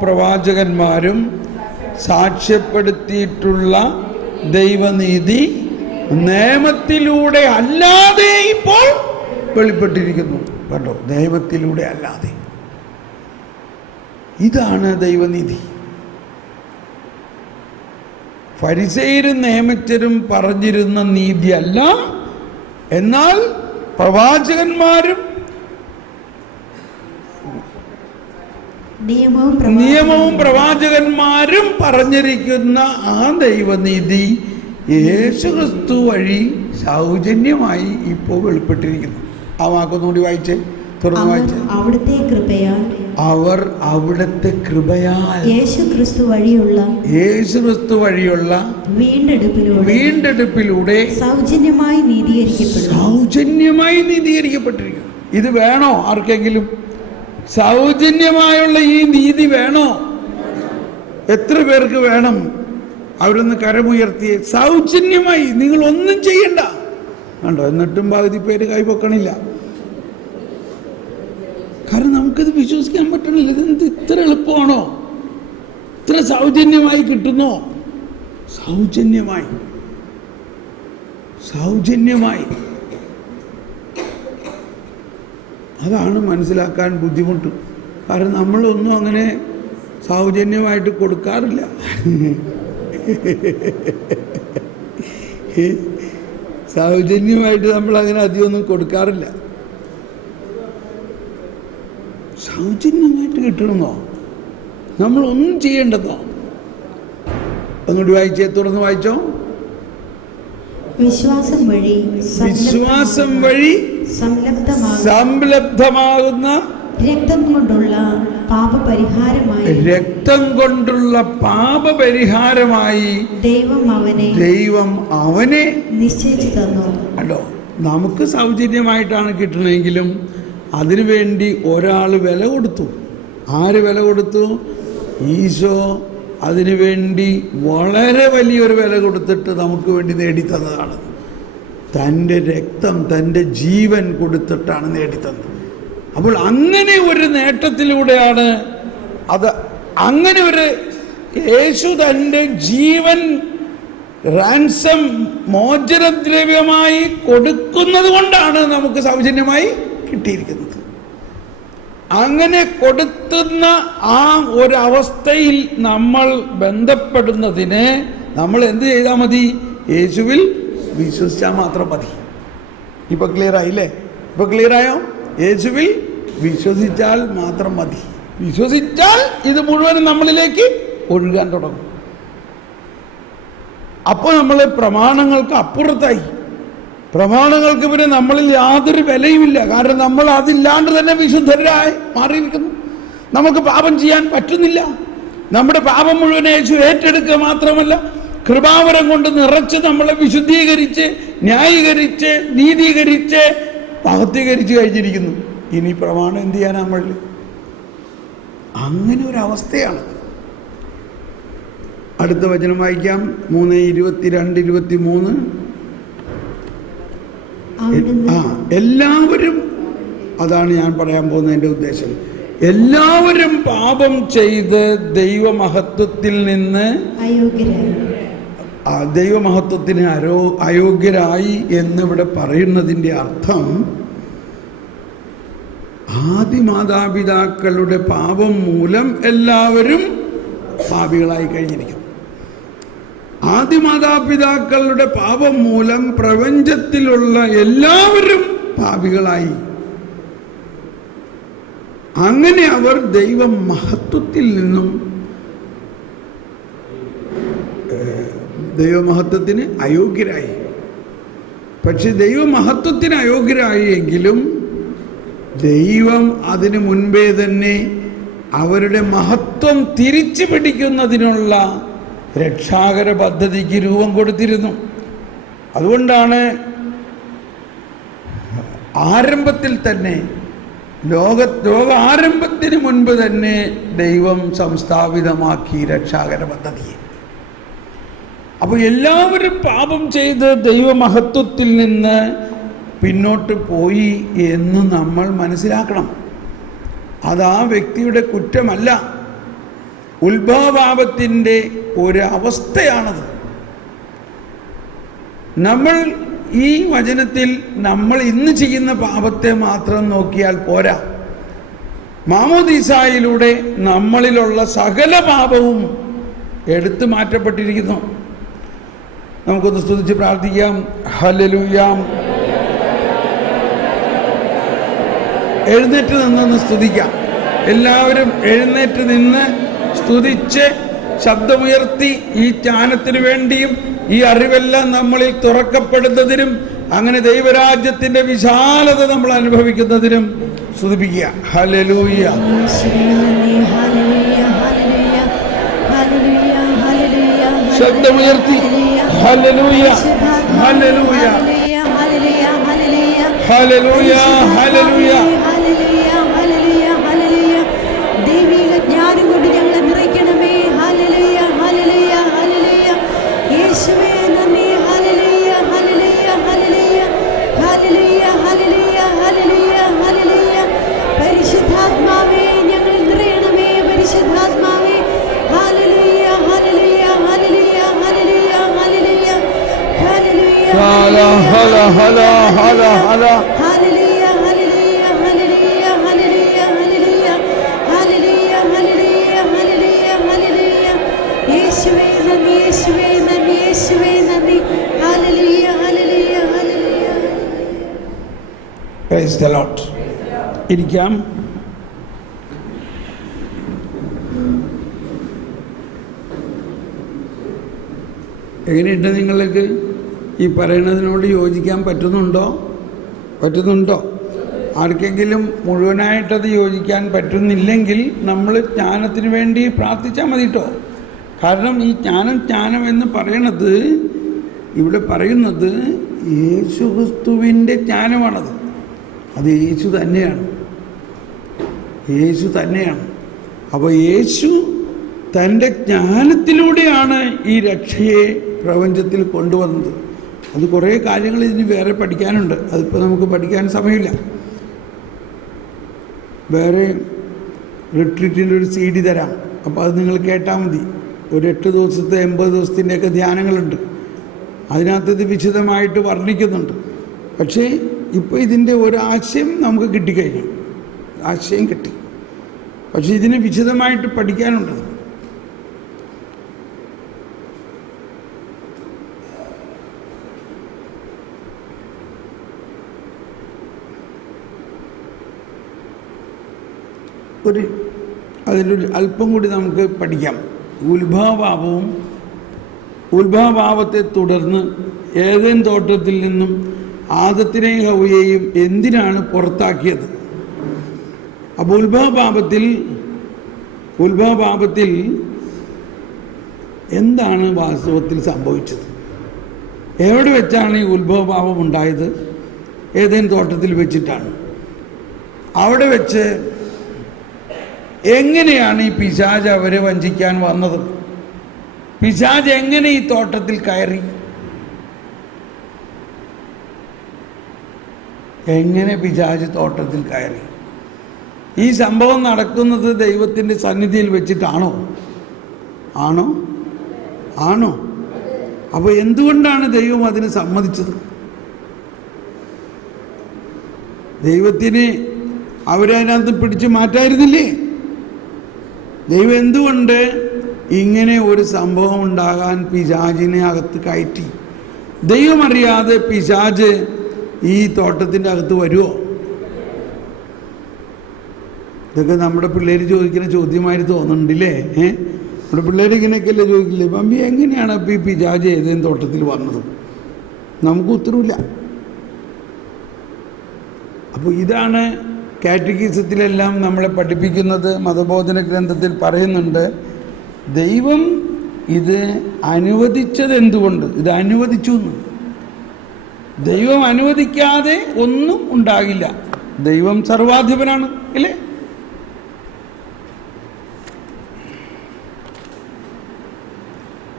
പ്രവാചകന്മാരും സാക്ഷ്യപ്പെടുത്തിയിട്ടുള്ള ദൈവനീതി നിയമത്തിലൂടെ അല്ലാതെ ഇപ്പോൾ വെളിപ്പെട്ടിരിക്കുന്നു. കണ്ടോ, നിയമത്തിലൂടെ അല്ലാതെ. ഇതാണ് ദൈവനീതി. ഫരിസേയരും നിയമജ്ഞരും പറഞ്ഞിരുന്ന നീതിയല്ല, എന്നാൽ പ്രവാചകന്മാരും നിയമവും പ്രവാചകന്മാരും പറഞ്ഞിരിക്കുന്ന ആ ദൈവനീതി യേശുക്രിസ്തു വഴി സൗജന്യമായി ഇപ്പോൾ വെളിപ്പെട്ടിരിക്കുന്നു. ആ വാക്കൊന്നുകൂടി വായിച്ചേ, തുറന്നു വായിച്ചേ. അവർ അവിടുത്തെ കൃപയാൽ യേശുക്രിസ്തു വഴിയുള്ള വീണ്ടെടുപ്പിലൂടെ സൗജന്യമായി നീതീകരിക്കപ്പെട്ടിരിക്കുന്നു. ഇത് വേണോ ആർക്കെങ്കിലും? സൗജന്യമായുള്ള ഈ നീതി വേണോ? എത്ര പേർക്ക് വേണം? അവരൊന്ന് കരമുയർത്തിയേ. സൗജന്യമായി, നിങ്ങൾ ഒന്നും ചെയ്യണ്ട. കണ്ടോ, എന്നിട്ടും പകുതി പേര് കൈപൊക്കണില്ല. കാരണം നമുക്കിത് വിശ്വസിക്കാൻ പറ്റണില്ല. ഇതെന്ത് ഇത്ര എളുപ്പമാണോ? ഇത്ര സൗജന്യമായി കിട്ടുന്നോ? സൗജന്യമായി അതാണ് മനസ്സിലാക്കാൻ ബുദ്ധിമുട്ട്. കാരണം നമ്മളൊന്നും അങ്ങനെ സൗജന്യമായിട്ട് കൊടുക്കാറില്ല. സൗജന്യമായിട്ട് നമ്മളങ്ങനെ അധികമൊന്നും കൊടുക്കാറില്ല. സൗജന്യമായിട്ട് കിട്ടണമെന്നോ? നമ്മളൊന്നും ചെയ്യേണ്ടതോ? ഒന്നുകൂടി വായിച്ചേ, തുറന്ന് വായിച്ചോ. വിശ്വാസം വഴി സംലബ്ധമാകുന്ന രക്തം കൊണ്ടുള്ള പാപപരിഹാരമായി ദൈവം അവനെ നിശ്ചയിച്ചു തന്നു. അല്ലോ, നമുക്ക് സൗജന്യമായിട്ടാണ് കിട്ടണമെങ്കിലും അതിനുവേണ്ടി ഒരാൾ വില കൊടുത്തു. ആര് വില കൊടുത്തു? ഈശോ അതിനുവേണ്ടി വളരെ വലിയൊരു വില കൊടുത്തിട്ട് നമുക്ക് വേണ്ടി നേടിത്തന്നതാണ്. തൻ്റെ രക്തം, തൻ്റെ ജീവൻ കൊടുത്തിട്ടാണ് നേടിത്തന്നത്. അപ്പോൾ അങ്ങനെ ഒരു നേട്ടത്തിലൂടെയാണ് അത്. അങ്ങനെ ഒരു യേശു തൻ്റെ ജീവൻ റാൻസം മോചനദ്രവ്യമായി കൊടുക്കുന്നത് കൊണ്ടാണ് നമുക്ക് സൗജന്യമായി കിട്ടിയിരിക്കുന്നത്. അങ്ങനെ കൊടുത്തുന്ന ആ ഒരവസ്ഥയിൽ നമ്മൾ ബന്ധപ്പെടുന്നതിന് നമ്മൾ എന്ത് ചെയ്താൽ മതി? യേശുവിൽ വിശ്വസിച്ചാൽ മാത്രം മതി. ഇപ്പൊ ക്ലിയർ ആയില്ലേ? ഇപ്പൊ ക്ലിയർ ആയോ? യേശുവിൽ വിശ്വസിച്ചാൽ മാത്രം മതി. വിശ്വസിച്ചാൽ ഇത് മുഴുവൻ നമ്മളിലേക്ക് ഒഴുകാൻ തുടങ്ങും. അപ്പോൾ നമ്മൾ പ്രമാണങ്ങൾക്ക് അപ്പുറത്തായി. പ്രമാണങ്ങൾക്ക് പിന്നെ നമ്മളിൽ യാതൊരു വിലയുമില്ല. കാരണം നമ്മൾ അതില്ലാണ്ട് തന്നെ വിശുദ്ധരായി മാറിയിരിക്കുന്നു. നമുക്ക് പാപം ചെയ്യാൻ പറ്റുന്നില്ല. നമ്മുടെ പാപം മുഴുവൻ യേശു ഏറ്റെടുക്കുക മാത്രമല്ല, കൃപാവരം കൊണ്ട് നിറച്ച് നമ്മളെ വിശുദ്ധീകരിച്ച്, ന്യായീകരിച്ച്, നീതീകരിച്ച്, മഹത്വീകരിച്ച് കഴിഞ്ഞിരിക്കുന്നു. ഇനി പ്രമാണം എന്ത് ചെയ്യാനാ നമ്മളിൽ? അങ്ങനെ ഒരു അവസ്ഥയാണ്. അടുത്ത വചനം വായിക്കാം. 3:22-23. എല്ലാവരും, അതാണ് ഞാൻ പറയാൻ പോകുന്നതിൻ്റെ ഉദ്ദേശം. എല്ലാവരും പാപം ചെയ്ത് ദൈവമഹത്വത്തിൽ നിന്ന് ദൈവമഹത്വത്തിന് അയോഗ്യരായി എന്നിവിടെ പറയുന്നതിൻ്റെ അർത്ഥം, ആദിമാതാപിതാക്കളുടെ പാപം മൂലം എല്ലാവരും പാപികളായി കഴിഞ്ഞിരിക്കും. ആദിമാതാപിതാക്കളുടെ പാപം മൂലം പ്രപഞ്ചത്തിലുള്ള എല്ലാവരും പാപികളായി. അങ്ങനെ അവർ ദൈവമഹത്വത്തിൽ നിന്നും ദൈവമഹത്വത്തിന് അയോഗ്യരായി. പക്ഷെ ദൈവമഹത്വത്തിന് അയോഗ്യരായി എങ്കിലും ദൈവം അതിനു മുൻപേ തന്നെ അവരുടെ മഹത്വം തിരിച്ചു പിടിക്കുന്നതിനുള്ള രക്ഷാകര പദ്ധതിക്ക് രൂപം കൊടുത്തിരുന്നു. അതുകൊണ്ടാണ് ആരംഭത്തിൽ തന്നെ, ലോകാരംഭത്തിന് മുൻപ് തന്നെ ദൈവം സംസ്ഥാപിതമാക്കി രക്ഷാകര പദ്ധതിയെ. അപ്പോൾ എല്ലാവരും പാപം ചെയ്ത് ദൈവമഹത്വത്തിൽ നിന്ന് പിന്നോട്ട് പോയി എന്ന് നമ്മൾ മനസ്സിലാക്കണം. അത് ആ വ്യക്തിയുടെ കുറ്റമല്ല. ഉത്ഭവപാപത്തിൻ്റെ ഒരു അവസ്ഥയാണത്. നമ്മൾ ഈ വചനത്തിൽ നമ്മൾ ഇന്ന് ചെയ്യുന്ന പാപത്തെ മാത്രം നോക്കിയാൽ പോരാ. മാമോദീസായിലൂടെ നമ്മളിലുള്ള സകല പാപവും എടുത്തു മാറ്റപ്പെട്ടിരിക്കുന്നു. നമുക്കൊന്ന് സ്തുതിച്ച് പ്രാർത്ഥിക്കാം. ഹല്ലേലൂയ. എഴുന്നേറ്റ് നിന്നൊന്ന് സ്തുതിക്കാം. എല്ലാവരും എഴുന്നേറ്റ് നിന്ന് സ്തുതിച്ച് ശബ്ദമുയർത്തി ഈ ജ്ഞാനത്തിനു വേണ്ടിയും ഈ അറിവെല്ലാം നമ്മളിൽ തുറക്കപ്പെടുന്നതിനും അങ്ങനെ ദൈവരാജ്യത്തിന്റെ വിശാലത നമ്മൾ അനുഭവിക്കുന്നതിനും സ്തുതിപ്പിക്കുക. ഹല്ലേലൂയ. ശബ്ദമുയർത്തി ഹല്ലേലൂയ, ഹല്ലേലൂയ, ഹല്ലേലൂയ, ഹല്ലേലൂയ. ദൈവിക ജ്ഞാനം കൊണ്ട് ഞങ്ങളെ നിറയ്ക്കണമേ. Hallelujah, hallelujah, hallelujah. യേശുവേ നന്ദി. Hallelujah, hallelujah, hallelujah, hallelujah, hallelujah, hallelujah, hallelujah. പരിശുദ്ധാത്മാവേ ഞങ്ങളിൽ നിറയണമേ. പരിശുദ്ധാത്മാവേ. Hallelujah, hallelujah, hallelujah, hallelujah, hallelujah, hallelujah. Hala Hala Hala Hala Hala. Hallelujah, hallelujah, hallelujah, hallelujah, hallelujah, hallelujah, hallelujah, hallelujah, hallelujah. യേശുവേ നന്ദി, യേശുവേ നന്ദി, യേശുവേ നന്ദി. Hallelujah, hallelujah, hallelujah. Praise the Lord. ഇരിക്കാം. എങ്ങനെയുണ്ട് നിങ്ങൾക്ക്? ഈ പറയുന്നതിനോട് യോജിക്കാൻ പറ്റുന്നുണ്ടോ? ആർക്കെങ്കിലും മുഴുവനായിട്ടത് യോജിക്കാൻ പറ്റുന്നില്ലെങ്കിൽ നമ്മൾ ജ്ഞാനത്തിന് വേണ്ടി പ്രാർത്ഥിച്ചാൽ മതി കേട്ടോ. കാരണം ഈ ജ്ഞാനം എന്ന് പറയണത് ഇവിടെ പറയുന്നത് യേശുക്രിസ്തുവിൻ്റെ ജ്ഞാനമാണത്. അത് യേശു തന്നെയാണ്. അപ്പോൾ യേശു തൻ്റെ ജ്ഞാനത്തിലൂടെയാണ് ഈ രക്ഷയെ പ്രപഞ്ചത്തിൽ കൊണ്ടുവന്നത്. അത് കുറേ കാര്യങ്ങൾ ഇതിന് വേറെ പഠിക്കാനുണ്ട്. അതിപ്പോൾ നമുക്ക് പഠിക്കാൻ സമയമില്ല. വേറെ റിട്രീറ്റിൻ്റെ ഒരു CD തരാം. അപ്പോൾ അത് നിങ്ങൾ കേട്ടാൽ മതി. ഒരു 8 ദിവസത്തെ 80 ദിവസത്തിൻ്റെയൊക്കെ ധ്യാനങ്ങളുണ്ട്. അതിനകത്ത് ഇത് വിശദമായിട്ട് വർണ്ണിക്കുന്നുണ്ട്. പക്ഷേ ഇപ്പോൾ ഇതിൻ്റെ ഒരാശയം നമുക്ക് കിട്ടിക്കഴിഞ്ഞു. ആശയം കിട്ടി. പക്ഷേ ഇതിനെ വിശദമായിട്ട് പഠിക്കാനുണ്ട്. അതിലൊരു അല്പം കൂടി നമുക്ക് പഠിക്കാം. ഉത്ഭവപാപത്തെ തുടർന്ന് ഏദൻ തോട്ടത്തിൽ നിന്നും ആദത്തിനെയും ഹവ്വയെയും എന്തിനാണ് പുറത്താക്കിയത്? അപ്പോൾ ഉത്ഭവപാപത്തിൽ എന്താണ് വാസ്തവത്തിൽ സംഭവിച്ചത്? എവിടെ വെച്ചാണ് ഈ ഉത്ഭവപാപം ഉണ്ടായത്? ഏദൻ തോട്ടത്തിൽ വെച്ചിട്ടാണ്. അവിടെ വെച്ച് എങ്ങനെയാണ് ഈ പിശാച് അവരെ വഞ്ചിക്കാൻ വന്നത്? പിശാച് എങ്ങനെ ഈ തോട്ടത്തിൽ കയറി? പിശാച് തോട്ടത്തിൽ കയറി? ഈ സംഭവം നടക്കുന്നത് ദൈവത്തിൻ്റെ സന്നിധിയിൽ വെച്ചിട്ടാണോ? ആണോ? അപ്പോൾ എന്തുകൊണ്ടാണ് ദൈവം അതിന് സമ്മതിച്ചത്? ദൈവത്തിന് അവരെ അതിനകത്ത് പിടിച്ചു മാറ്റായിരുന്നില്ലേ? ദൈവം എന്തുകൊണ്ട് ഇങ്ങനെ ഒരു സംഭവം ഉണ്ടാകാൻ പിശാചിനെ അകത്ത് കയറ്റി? ദൈവം അറിയാതെ പിശാച് ഈ തോട്ടത്തിൻ്റെ അകത്ത് വരുമോ? ഇതൊക്കെ നമ്മുടെ പിള്ളേർ ചോദിക്കുന്ന ചോദ്യമായിട്ട് തോന്നുന്നുണ്ടല്ലേ? നമ്മുടെ പിള്ളേർ ഇങ്ങനെയൊക്കെയല്ലേ ചോദിക്കില്ലേ, മമ്മി എങ്ങനെയാണ് അപ്പോൾ ഈ പിശാച് ഏതെങ്കിലും തോട്ടത്തിൽ വന്നത്? നമുക്ക് ഉത്തരവില്ല. അപ്പോൾ ഇതാണ് കാറ്റഗിസത്തിലെല്ലാം നമ്മളെ പഠിപ്പിക്കുന്നത്. മതബോധന ഗ്രന്ഥത്തിൽ പറയുന്നുണ്ട്, ദൈവം ഇത് അനുവദിച്ചത് എന്തുകൊണ്ട്? ഇത് അനുവദിച്ചു എന്ന്. ദൈവം അനുവദിക്കാതെ ഒന്നും ഉണ്ടാകില്ല. ദൈവം സർവാധിപനാണ് അല്ലേ?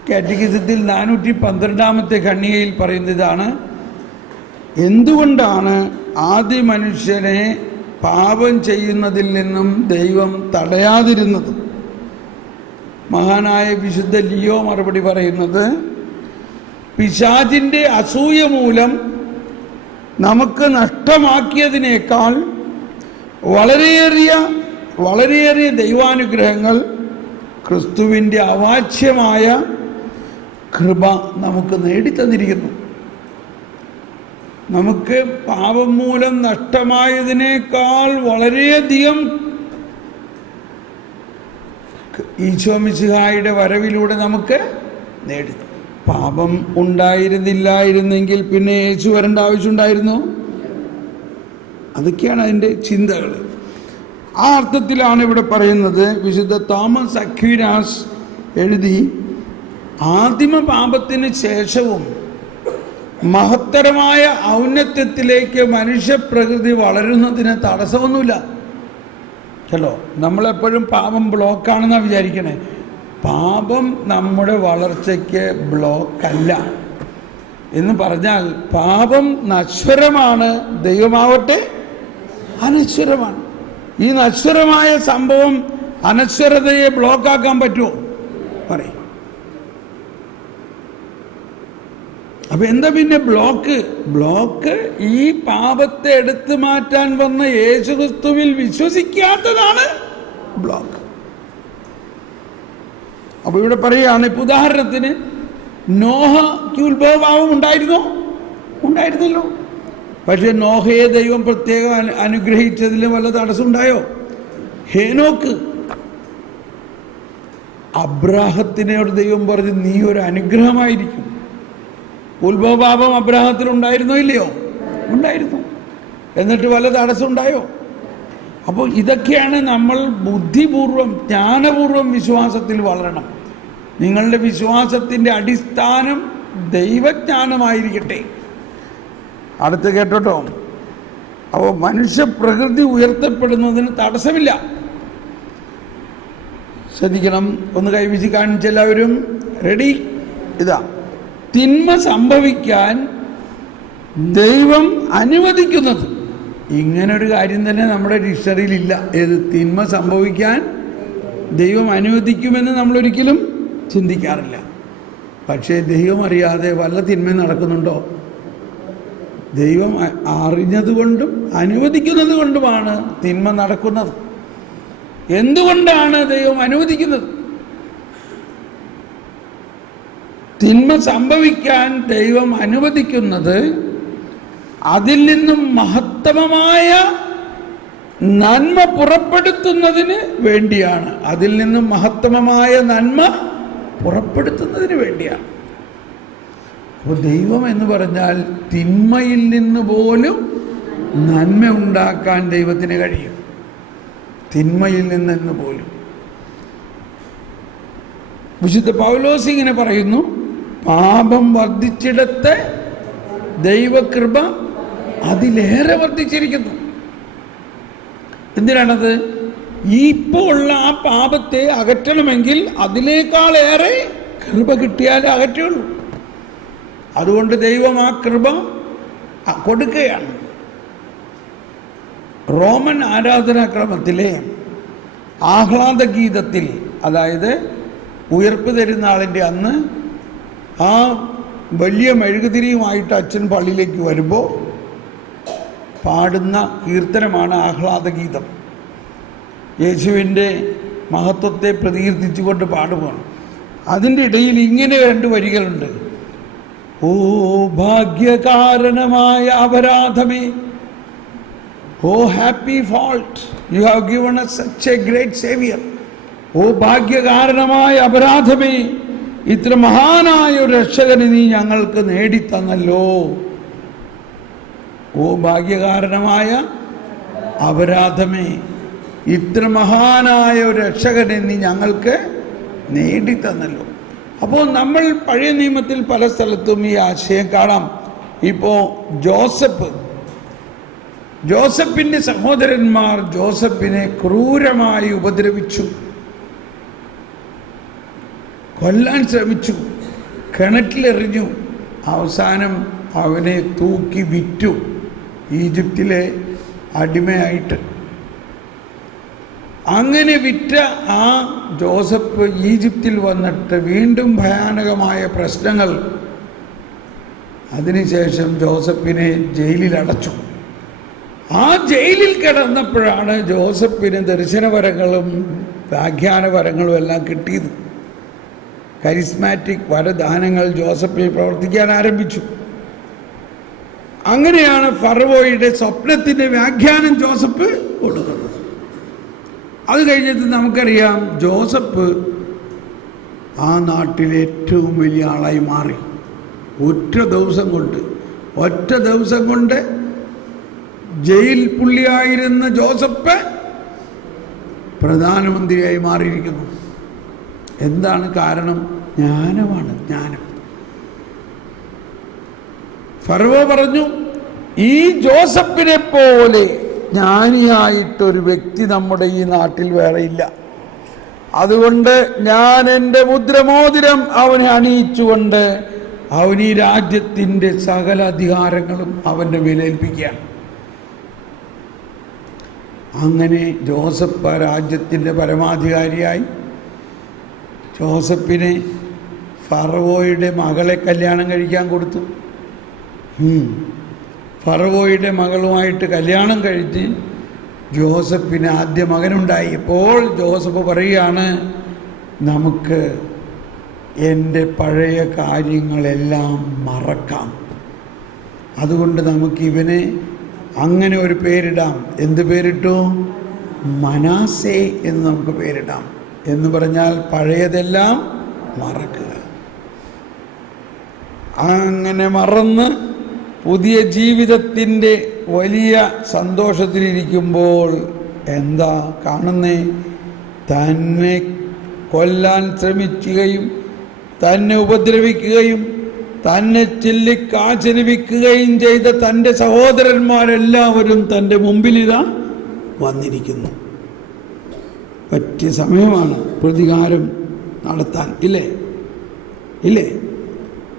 കാറ്റഗിസത്തിൽ 412 ഖണ്ഡികയിൽ പറയുന്നതാണ്, എന്തുകൊണ്ടാണ് ആദ്യ മനുഷ്യനെ പാപം ചെയ്യുന്നതിൽ നിന്നും ദൈവം തടയാതിരുന്നത്? മഹാനായ വിശുദ്ധ ലിയോ മറുപടി പറയുന്നത്, പിശാചിൻ്റെ അസൂയ മൂലം നമുക്ക് നഷ്ടമാക്കിയതിനേക്കാൾ വളരെയേറിയ ദൈവാനുഗ്രഹങ്ങൾ ക്രിസ്തുവിൻ്റെ അവാച്യമായ കൃപ നമുക്ക് നേടിത്തന്നിരിക്കുന്നു. നമുക്ക് പാപം മൂലം നഷ്ടമായതിനേക്കാൾ വളരെയധികം ഈശോ മിശിഹായുടെ വരവിലൂടെ നമുക്ക് നേടി. പാപം ഉണ്ടായിരുന്നില്ലായിരുന്നെങ്കിൽ പിന്നെ യേശു വരേണ്ട ആവശ്യമുണ്ടായിരുന്നു? അതൊക്കെയാണ് അതിൻ്റെ ചിന്തകൾ. ആ അർത്ഥത്തിലാണ് ഇവിടെ പറയുന്നത്. വിശുദ്ധ തോമസ് അക്വീനാസ് എഴുതി, ആദിമ പാപത്തിന് ശേഷവും മഹത്തരമായ ഔന്നത്യത്തിലേക്ക് മനുഷ്യപ്രകൃതി വളരുന്നതിന് തടസ്സമൊന്നുമില്ല. ചലോ, നമ്മളെപ്പോഴും പാപം ബ്ലോക്കാണെന്നാണ് വിചാരിക്കണേ. പാപം നമ്മുടെ വളർച്ചയ്ക്ക് ബ്ലോക്കല്ല. എന്ന് പറഞ്ഞാൽ പാപം നശ്വരമാണ്, ദൈവമാവട്ടെ അനശ്വരമാണ്. ഈ നശ്വരമായ സംഭവം അനശ്വരതയെ ബ്ലോക്കാക്കാൻ പറ്റുമോ? പറയും. അപ്പൊ എന്താ പിന്നെ ബ്ലോക്ക് ഈ പാപത്തെ എടുത്തു മാറ്റാൻ വന്ന യേശുക്രിസ്തുവിൽ വിശ്വസിക്കാത്തതാണ് ബ്ലോക്ക്. അപ്പൊ ഇവിടെ പറയുകയാണ്, ഇപ്പൊ ഉദാഹരണത്തിന് നോഹയ്ക്ക് ഉത്ഭവഭാവം ഉണ്ടായിരുന്നല്ലോ. പക്ഷെ നോഹയെ ദൈവം പ്രത്യേകം അനുഗ്രഹിച്ചതിൽ വല്ല തടസ്സമുണ്ടായോ? ഹേനോക്ക്, അബ്രാഹത്തിനോട് ദൈവം പറഞ്ഞു, നീ ഒരു അനുഗ്രഹമായിരിക്കും. ഉത്ഭവപാപം അബ്രാഹത്തിൽ ഉണ്ടായിരുന്നോ ഇല്ലയോ? ഉണ്ടായിരുന്നു. എന്നിട്ട് വല്ല തടസ്സം ഉണ്ടായോ? അപ്പോൾ ഇതൊക്കെയാണ് നമ്മൾ ബുദ്ധിപൂർവം ജ്ഞാനപൂർവം വിശ്വാസത്തിൽ വളരണം. നിങ്ങളുടെ വിശ്വാസത്തിൻ്റെ അടിസ്ഥാനം ദൈവജ്ഞാനമായിരിക്കട്ടെ. അടുത്ത് കേട്ടോ. അപ്പോൾ മനുഷ്യപ്രകൃതി ഉയർത്തപ്പെടുന്നതിന് തടസ്സമില്ല. ശ്രദ്ധിക്കണം. ഒന്ന് കൈവച്ച് കാണിച്ചെല്ലാവരും. റെഡി? ഇതാ, തിന്മ സംഭവിക്കാൻ ദൈവം അനുവദിക്കുന്നത്. ഇങ്ങനൊരു കാര്യം തന്നെ നമ്മുടെ ഡിക്ഷണറിയിലില്ല. ഏത്? തിന്മ സംഭവിക്കാൻ ദൈവം അനുവദിക്കുമെന്ന് നമ്മളൊരിക്കലും ചിന്തിക്കാറില്ല. പക്ഷേ ദൈവം അറിയാതെ വല്ല തിന്മ നടക്കുന്നുണ്ടോ? ദൈവം അറിഞ്ഞതുകൊണ്ടും അനുവദിക്കുന്നത് കൊണ്ടുമാണ് തിന്മ നടക്കുന്നത്. എന്തുകൊണ്ടാണ് ദൈവം അനുവദിക്കുന്നത്? തിന്മ സംഭവിക്കാൻ ദൈവം അനുവദിക്കുന്നത് അതിൽ നിന്നും മഹത്തമമായ നന്മ പുറപ്പെടുത്തുന്നതിന് വേണ്ടിയാണ്. അതിൽ നിന്നും മഹത്തമമായ നന്മ പുറപ്പെടുത്തുന്നതിന് വേണ്ടിയാണ്. അപ്പോൾ ദൈവം എന്ന് പറഞ്ഞാൽ തിന്മയിൽ നിന്ന് പോലും നന്മ ഉണ്ടാക്കാൻ ദൈവത്തിന് കഴിയും. തിന്മയിൽ നിന്ന് പോലും. വിശുദ്ധ പൗലോസ് ഇങ്ങനെ പറയുന്നു, പാപം വർദ്ധിച്ചിടത്ത് ദൈവകൃപ അതിലേറെ വർദ്ധിച്ചിരിക്കുന്നു. എന്തിനാണത്? ഇപ്പോൾ ഉള്ള ആ പാപത്തെ അകറ്റണമെങ്കിൽ അതിനേക്കാളേറെ കൃപ കിട്ടിയാലേ അകറ്റുള്ളൂ. അതുകൊണ്ട് ദൈവം ആ കൃപ കൊടുക്കുകയാണ്. റോമൻ ആരാധനാക്രമത്തിലെ ആഹ്ലാദഗീതത്തിൽ, അതായത് ഉയർപ്പ് തിരുനാളിൻ്റെ അന്ന് ആ വലിയ മെഴുകുതിരിയുമായിട്ട് അച്ഛൻ പള്ളിയിലേക്ക് വരുമ്പോൾ പാടുന്ന കീർത്തനമാണ് ആഹ്ലാദഗീതം. യേശുവിൻ്റെ മഹത്വത്തെ പ്രകീർത്തിച്ചുകൊണ്ട് പാടുകയാണ്. അതിൻ്റെ ഇടയിൽ ഇങ്ങനെ 2 വരികളുണ്ട്. ഓ ഭാഗ്യകാരണമായ അപരാധമേ, ഓ happy fault, you have given us such a great savior. ഓ ഭാഗ്യകാരണമായ അപരാധമേ, ഇത്ര മഹാനായ ഒരു രക്ഷകനെ നീ ഞങ്ങൾക്ക് നേടിത്തന്നല്ലോ. ഓ ഭാഗ്യകാരണമായ അപരാധമേ, ഇത്ര മഹാനായ ഒരു രക്ഷകനെ നീ ഞങ്ങൾക്ക് നേടിത്തന്നല്ലോ. അപ്പോൾ നമ്മൾ പഴയ നിയമത്തിൽ പല സ്ഥലത്തും ഈ ആശയം കാണാം. ഇപ്പോൾ ജോസഫിൻ്റെ സഹോദരന്മാർ ജോസഫിനെ ക്രൂരമായി ഉപദ്രവിച്ചു, കൊല്ലാൻ ശ്രമിച്ചു, കിണറ്റിലെറിഞ്ഞു. അവസാനം അവനെ തൂക്കി വിറ്റു ഈജിപ്തിലെ അടിമയായിട്ട്. അങ്ങനെ വിറ്റ ആ ജോസഫ് ഈജിപ്തിൽ വന്നിട്ട് വീണ്ടും ഭയാനകമായ പ്രശ്നങ്ങൾ. അതിനുശേഷം ജോസഫിനെ ജയിലിൽ അടച്ചു. ആ ജയിലിൽ കിടന്നപ്പോഴാണ് ജോസഫിന് ദർശനവരങ്ങളും വ്യാഖ്യാനവരങ്ങളും എല്ലാം കിട്ടിയത്. കരിസ്മാറ്റിക് വരദാനങ്ങൾ ജോസഫിൽ പ്രവർത്തിക്കാൻ ആരംഭിച്ചു. അങ്ങനെയാണ് ഫറവോയുടെ സ്വപ്നത്തിൻ്റെ വ്യാഖ്യാനം ജോസഫ് കൊടുക്കുന്നത്. അത് കഴിഞ്ഞിട്ട് നമുക്കറിയാം, ജോസഫ് ആ നാട്ടിലെ ഏറ്റവും വലിയ ആളായി മാറി. ഒറ്റ ദിവസം കൊണ്ട് ജയിൽ പുള്ളിയായിരുന്ന ജോസഫ് പ്രധാനമന്ത്രിയായി മാറിയിരിക്കുന്നു. എന്താണ് കാരണം? ജ്ഞാനമാണ്, ജ്ഞാനം. ഫറവോ പറഞ്ഞു, ഈ ജോസഫിനെ പോലെ ജ്ഞാനിയായിട്ടൊരു വ്യക്തി നമ്മുടെ ഈ നാട്ടിൽ വേറെ ഇല്ല. അതുകൊണ്ട് ഞാൻ എൻ്റെ മുദ്രമോതിരം അവനെ അണിയിച്ചുകൊണ്ട് അവൻ ഈ രാജ്യത്തിൻ്റെ സകല അധികാരങ്ങളും അവൻ്റെ മേലേൽപ്പിക്കുകയാണ്. അങ്ങനെ ജോസഫ് ആ രാജ്യത്തിൻ്റെ പരമാധികാരിയായി. ജോസഫിനെ ഫറവോയുടെ മകളെ കല്യാണം കഴിക്കാൻ കൊടുത്തു. ഫറവോയുടെ മകളുമായിട്ട് കല്യാണം കഴിച്ച് ജോസഫിന് ആദ്യ മകനുണ്ടായി. ഇപ്പോൾ ജോസഫ് പറയുകയാണ്, നമുക്ക് എൻ്റെ പഴയ കാര്യങ്ങളെല്ലാം മറക്കാം. അതുകൊണ്ട് നമുക്കിവനെ അങ്ങനെ ഒരു പേരിടാം. എന്ത് പേരിട്ടു? മനാസേ എന്ന് നമുക്ക് പേരിടാം. എന്ന് പറഞ്ഞാൽ പഴയതെല്ലാം മറക്കുക. അങ്ങനെ മറന്ന് പുതിയ ജീവിതത്തിൻ്റെ വലിയ സന്തോഷത്തിലിരിക്കുമ്പോൾ എന്താ കാണുന്നേ? തന്നെ കൊല്ലാൻ ശ്രമിക്കുകയും തന്നെ ഉപദ്രവിക്കുകയും തന്നെ ചൊല്ലിക്കാചരിപ്പിക്കുകയും ചെയ്ത തൻ്റെ സഹോദരന്മാരെല്ലാവരും തൻ്റെ മുമ്പിലിതാ വന്നിരിക്കുന്നു. പറ്റിയ സമയമാണ് പ്രതികാരം നടത്താൻ, ഇല്ലേ?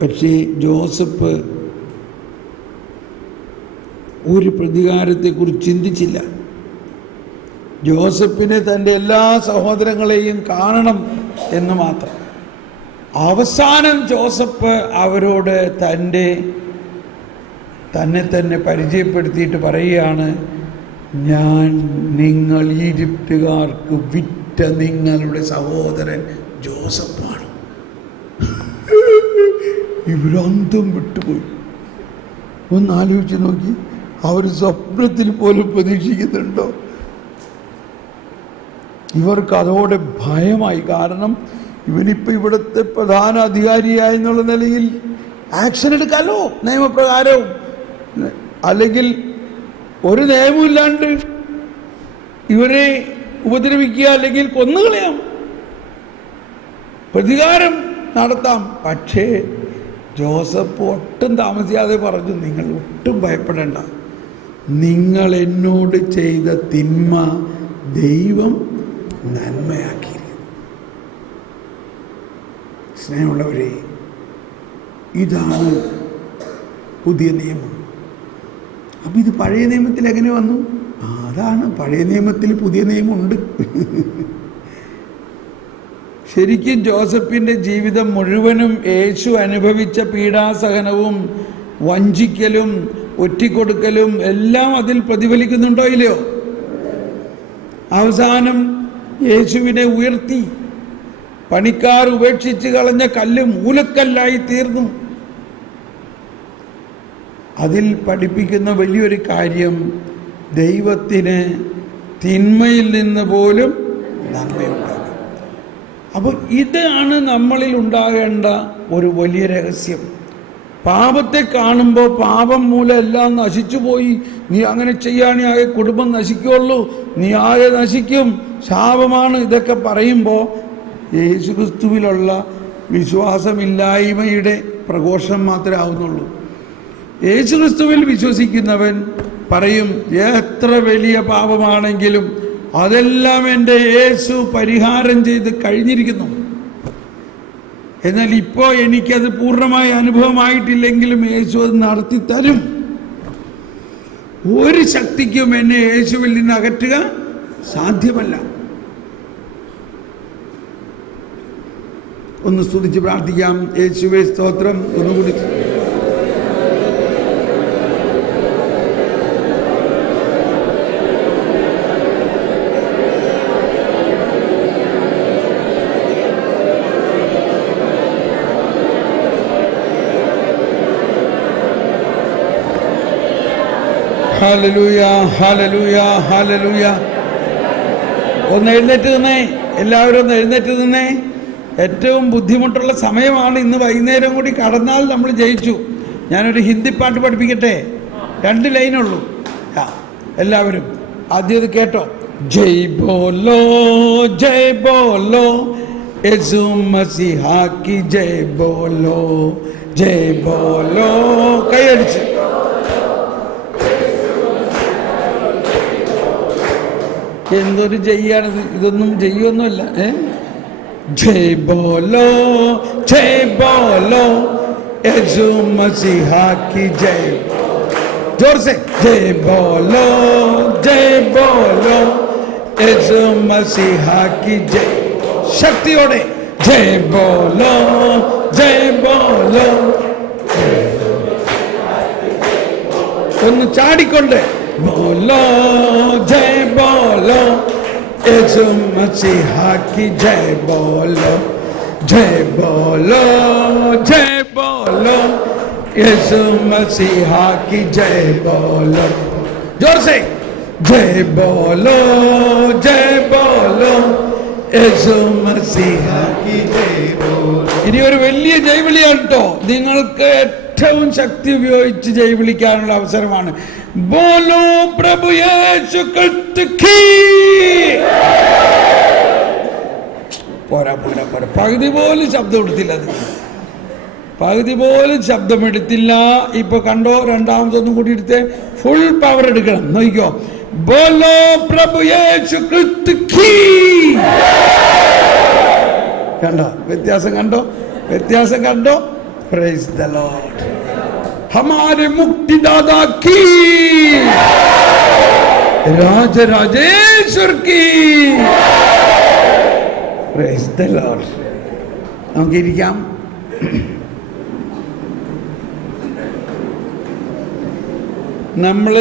പക്ഷേ ജോസഫ് ഒരു പ്രതികാരത്തെക്കുറിച്ച് ചിന്തിച്ചില്ല. ജോസഫിനെ തൻ്റെ എല്ലാ സഹോദരങ്ങളെയും കാണണം എന്ന് മാത്രം. അവസാനം ജോസഫ് അവരോട് തന്നെ പരിചയപ്പെടുത്തിയിട്ട് പറയുകയാണ്, ഞാൻ നിങ്ങൾ ഈജിപ്തുകാർക്ക് വിറ്റ നിങ്ങളുടെ സഹോദരൻ ജോസഫാണ്. ഇവരന്തം വിട്ടുപോയി. ഒന്ന് ആലോചിച്ച് നോക്കി, അവർ സ്വപ്നത്തിൽ പോലും പ്രതീക്ഷിക്കുന്നുണ്ടോ? ഇവർക്ക് അതോടെ ഭയമായി. കാരണം ഇവനിപ്പോൾ ഇവിടുത്തെ പ്രധാന അധികാരിയായെന്നുള്ള നിലയിൽ ആക്ഷൻ എടുക്കാമല്ലോ നിയമപ്രകാരവും. അല്ലെങ്കിൽ ഒരു നിയമമില്ലാണ്ട് ഇവരെ ഉപദ്രവിക്കുക അല്ലെങ്കിൽ കൊന്നുകളയാം, പ്രതികാരം നടത്താം. പക്ഷേ ജോസഫ് ഒട്ടും താമസിയാതെ പറഞ്ഞു, നിങ്ങൾ ഒട്ടും ഭയപ്പെടേണ്ട, നിങ്ങൾ എന്നോട് ചെയ്ത തിന്മ ദൈവം നന്മയാക്കി. സ്നേഹമുള്ളവരെ, ഇതാണ് പുതിയ നിയമം. അപ്പം ഇത് പഴയ നിയമത്തിൽ എങ്ങനെ വന്നു? അതാണ്, പഴയ നിയമത്തിൽ പുതിയ നിയമമുണ്ട്. ശരിക്കും ജോസഫിൻ്റെ ജീവിതം മുഴുവനും യേശു അനുഭവിച്ച പീഡാസഹനവും വഞ്ചിക്കലും ഒറ്റിക്കൊടുക്കലും എല്ലാം അതിൽ പ്രതിഫലിക്കുന്നുണ്ടോ ഇല്ലയോ? അവസാനം യേശുവിനെ ഉയർത്തി. പണിക്കാർ ഉപേക്ഷിച്ച് കളഞ്ഞ കല്ല് മൂലക്കല്ലായി തീർന്നു. അതിൽ പഠിപ്പിക്കുന്ന വലിയൊരു കാര്യം, ദൈവത്തിന് തിന്മയിൽ നിന്ന് പോലും നന്മയുണ്ടാകും. അപ്പോൾ ഇതാണ് നമ്മളിൽ ഉണ്ടാകേണ്ട ഒരു വലിയ രഹസ്യം. പാപത്തെ കാണുമ്പോൾ പാപം മൂലം എല്ലാം നശിച്ചു പോയി, നീ അങ്ങനെ ചെയ്യുകയാണെങ്കിൽ ആകെ കുടുംബം നശിക്കുള്ളൂ, നീ ആകെ നശിക്കും, ശാപമാണ്, ഇതൊക്കെ പറയുമ്പോൾ യേശുക്രിസ്തുവിലുള്ള വിശ്വാസമില്ലായ്മയുടെ പ്രഘോഷണം മാത്രമേ ആവുന്നുള്ളൂ. യേശുക്രിസ്തുവിൽ വിശ്വസിക്കുന്നവൻ പറയും, എത്ര വലിയ പാപമാണെങ്കിലും അതെല്ലാം എൻ്റെ യേശു പരിഹാരം ചെയ്ത് കഴിഞ്ഞിരിക്കുന്നു. എന്നാൽ ഇപ്പോൾ എനിക്കത് പൂർണ്ണമായ അനുഭവമായിട്ടില്ലെങ്കിലും യേശു അത് നടത്തിത്തരും. ഒരു ശക്തിക്കും എന്നെ യേശുവിൽ നിന്ന് അകറ്റുക സാധ്യമല്ല. ഒന്ന് സ്തുതിച്ച് പ്രാർത്ഥിക്കാം. യേശുവേ സ്തോത്രം. ഒന്നുകൂടി ഹല്ലേലൂയ, ഹല്ലേലൂയ, ഹല്ലേലൂയ. ഒന്ന് എഴുന്നേറ്റ് നിന്നേ, എല്ലാവരും ഒന്ന് എഴുന്നേറ്റ് നിന്നേ. ഏറ്റവും ബുദ്ധിമുട്ടുള്ള സമയമാണ്. ഇന്ന് വൈകുന്നേരം കൂടി കടന്നാൽ നമ്മൾ ജയിച്ചു. ഞാനൊരു ഹിന്ദി പാട്ട് പഠിപ്പിക്കട്ടെ, 2 ലൈനുള്ളൂ. എല്ലാവരും ആദ്യം ഇത് കേട്ടോ. ജയ് ബോലോ ജയ് ബോലോ യേശു മസീഹാ കി ജയ് ബോലോ ജയ് ബോലോ. കൈയടിച്ച് എന്തൊരു ജയ്യാണിത്. ഇതൊന്നും ജയ്യൊന്നുമല്ല. ജയ് ബോലോ ജയ് ബോലോ യേശു മസീഹാ കി ജയ്. जोर से जय बोलो യേശു മസീഹാ കി ജയ്. ശക്തിയോടെ ജയ് ബോലോ ഒന്ന് ചാടിക്കൊണ്ട് बोलो जय बोलो യേശു മസീഹാ കി ജയ്. बोलो जय बोलो യേശു മസീഹാ കി ജയ്. बोलो जोर से जय बोलो യേശു മസീഹാ കി ജയ്. ഇനി ഒരു വലിയ ജൈവിളിയാണ് കേട്ടോ. നിങ്ങൾക്ക് ഏറ്റവും ശക്തി ഉപയോഗിച്ച് ജയ് വിളിക്കാനുള്ള അവസരമാണ്. ബോലോ പ്രഭു യേശു ക്രിസ്തു കീ. പോരാ, പകുതി പോലും ശബ്ദം എടുത്തില്ല. പകുതി പോലും ശബ്ദമെടുത്തില്ല. ഇപ്പൊ കണ്ടോ, രണ്ടാമതൊന്നും കൂടി എടുത്ത് ഫുൾ പവർ എടുക്കണം. നോക്കിക്കോ. ബോലോ പ്രഭു യേശു ക്രിസ്തു കീ. കണ്ടോ വ്യത്യാസം? കണ്ടോ? Praise the Lord. हमारे मुक्तिदाता की, राजराजेश्वर की. Praise the Lord. നമുക്കിരിക്കാം. നമ്മൾ